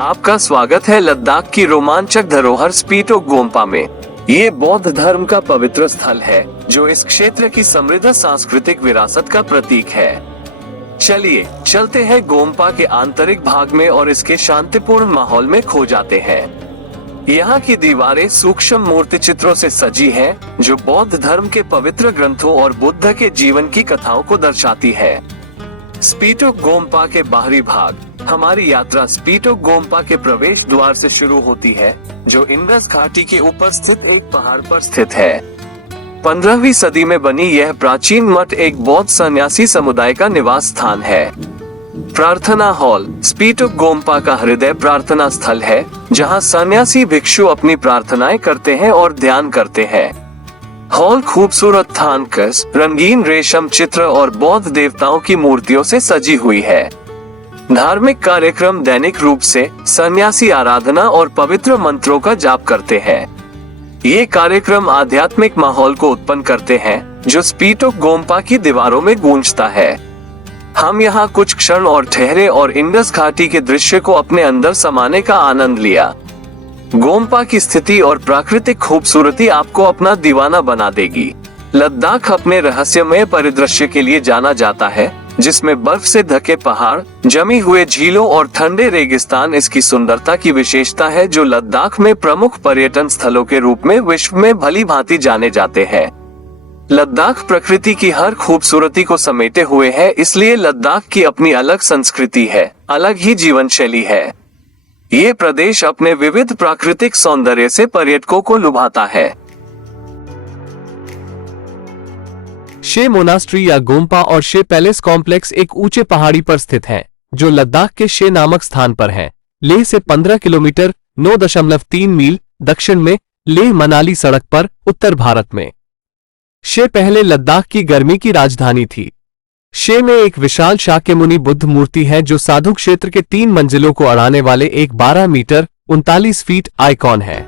आपका स्वागत है लद्दाख की रोमांचक धरोहर स्पीटोक गोम्पा में। ये बौद्ध धर्म का पवित्र स्थल है जो इस क्षेत्र की समृद्ध सांस्कृतिक विरासत का प्रतीक है। चलिए चलते हैं गोम्पा के आंतरिक भाग में और इसके शांतिपूर्ण माहौल में खो जाते हैं। यहाँ की दीवारें सूक्ष्म मूर्ति चित्रों से सजी हैं, जो बौद्ध धर्म के पवित्र ग्रंथों और बुद्ध के जीवन की कथाओं को दर्शाती है। स्पीटोक गोम्पा के बाहरी भाग। हमारी यात्रा स्पीटोक गोम्पा के प्रवेश द्वार से शुरू होती है, जो इंडस घाटी के ऊपर स्थित एक पहाड़ पर स्थित है। 15वीं सदी में बनी यह प्राचीन मठ एक बौद्ध सन्यासी समुदाय का निवास स्थान है। प्रार्थना हॉल। स्पीटोक गोम्पा का हृदय प्रार्थना स्थल है, जहां सन्यासी भिक्षु अपनी प्रार्थनाएं करते हैं और ध्यान करते हैं। हॉल खूबसूरत थानकस, रंगीन रेशम चित्र और बौद्ध देवताओं की मूर्तियों से सजी हुई है। धार्मिक कार्यक्रम दैनिक रूप से सन्यासी आराधना और पवित्र मंत्रों का जाप करते हैं। ये कार्यक्रम आध्यात्मिक माहौल को उत्पन्न करते हैं, जो स्पीटोक गोम्पा की दीवारों में गूंजता है। हम यहाँ कुछ क्षण और ठहरे और इंडस घाटी के दृश्य को अपने अंदर समाने का आनंद लिया। गोम्पा की स्थिति और प्राकृतिक खूबसूरती आपको अपना दीवाना बना देगी। लद्दाख अपने रहस्यमय परिदृश्य के लिए जाना जाता है, जिसमें बर्फ से ढके पहाड़, जमी हुए झीलों और ठंडे रेगिस्तान इसकी सुंदरता की विशेषता है, जो लद्दाख में प्रमुख पर्यटन स्थलों के रूप में विश्व में भली भांति जाने जाते हैं। लद्दाख प्रकृति की हर खूबसूरती को समेटे हुए है, इसलिए लद्दाख की अपनी अलग संस्कृति है, अलग ही जीवन शैली है। ये प्रदेश अपने विविध प्राकृतिक सौंदर्य से पर्यटकों को लुभाता है। शे मोनास्ट्री या गोम्पा और शे पैलेस कॉम्प्लेक्स एक ऊंचे पहाड़ी पर स्थित है, जो लद्दाख के शे नामक स्थान पर है। लेह से 15 किलोमीटर 9.3 मील दक्षिण में लेह मनाली सड़क पर उत्तर भारत में। शे पहले लद्दाख की गर्मी की राजधानी थी। शे में एक विशाल शाक्यमुनि बुद्ध मूर्ति है, जो साधु क्षेत्र के 3 मंजिलों को अड़ाने वाले एक 12 मीटर 39 फीट आइकॉन है।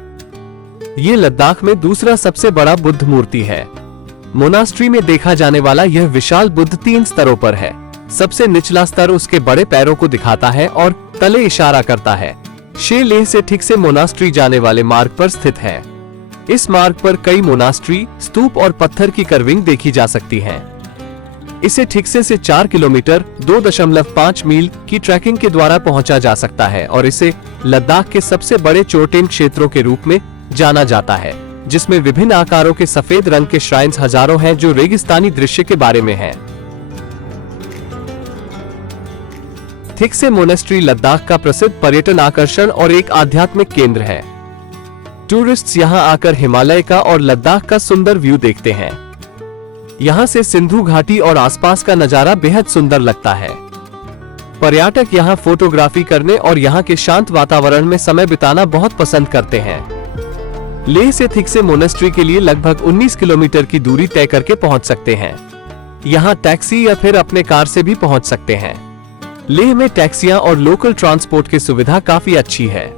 ये लद्दाख में दूसरा सबसे बड़ा बुद्ध मूर्ति है। मोनास्ट्री में देखा जाने वाला यह विशाल बुद्ध 3 स्तरों पर है। सबसे निचला स्तर उसके बड़े पैरों को दिखाता है और तले इशारा करता है। शे लेह से ठीक से मोनास्ट्री जाने वाले मार्ग पर स्थित है। इस मार्ग पर कई मोनास्ट्री, स्तूप और पत्थर की कर्विंग देखी जा सकती है। इसे ठीक से 4 किलोमीटर 2.5 मील की ट्रैकिंग के द्वारा पहुंचा जा सकता है और इसे लद्दाख के सबसे बड़े चोटिन क्षेत्रों के रूप में जाना जाता है, जिसमें विभिन्न आकारों के सफेद रंग के श्राइन्स हजारों हैं, जो रेगिस्तानी दृश्य के बारे में हैं। थिक्से मोनेस्ट्री लद्दाख का प्रसिद्ध पर्यटन आकर्षण और एक आध्यात्मिक केंद्र है। टूरिस्ट्स यहां आकर हिमालय का और लद्दाख का सुंदर व्यू देखते हैं। यहां से सिंधु घाटी और आसपास का नजारा बेहद सुंदर लगता है। पर्यटक यहां फोटोग्राफी करने और यहां के शांत वातावरण में समय बिताना बहुत पसंद करते हैं। लेह से थिक्से मोनेस्ट्री के लिए लगभग 19 किलोमीटर की दूरी तय करके पहुंच सकते हैं। यहां टैक्सी या फिर अपने कार से भी पहुंच सकते हैं। लेह में टैक्सियां और लोकल ट्रांसपोर्ट की सुविधा काफी अच्छी है।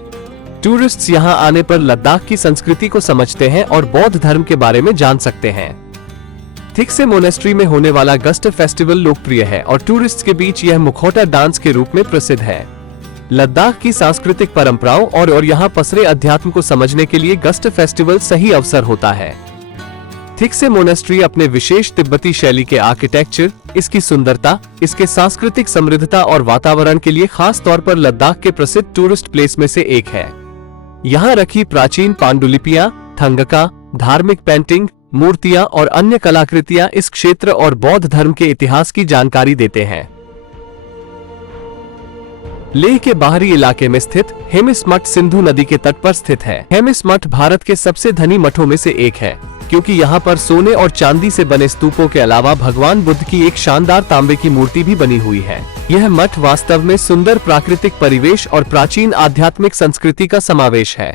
टूरिस्ट्स यहां आने पर लद्दाख की संस्कृति को समझते हैं और बौद्ध धर्म के बारे में जान सकते हैं। थिक्से मोनेस्ट्री में होने वाला गस्ट फेस्टिवल लोकप्रिय है और टूरिस्ट के बीच यह मुखौटा डांस के रूप में प्रसिद्ध है। लद्दाख की सांस्कृतिक परंपराओं और यहाँ पसरे अध्यात्म को समझने के लिए गस्ट फेस्टिवल सही अवसर होता है। थिक्से मोनेस्ट्री अपने विशेष तिब्बती शैली के आर्किटेक्चर, इसकी सुंदरता, इसके सांस्कृतिक समृद्धता और वातावरण के लिए खास तौर पर लद्दाख के प्रसिद्ध टूरिस्ट प्लेस में से एक है। यहाँ रखी प्राचीन पांडुलिपियां, थंगका, धार्मिक पेंटिंग, मूर्तियां और अन्य कलाकृतियां इस क्षेत्र और बौद्ध धर्म के इतिहास की जानकारी देते हैं। लेह के बाहरी इलाके में स्थित हेमिस मठ सिंधु नदी के तट पर स्थित है। हेमिस मठ भारत के सबसे धनी मठों में से एक है, क्योंकि यहाँ पर सोने और चांदी से बने स्तूपों के अलावा भगवान बुद्ध की एक शानदार तांबे की मूर्ति भी बनी हुई है। यह मठ वास्तव में सुंदर प्राकृतिक परिवेश और प्राचीन आध्यात्मिक संस्कृति का समावेश है।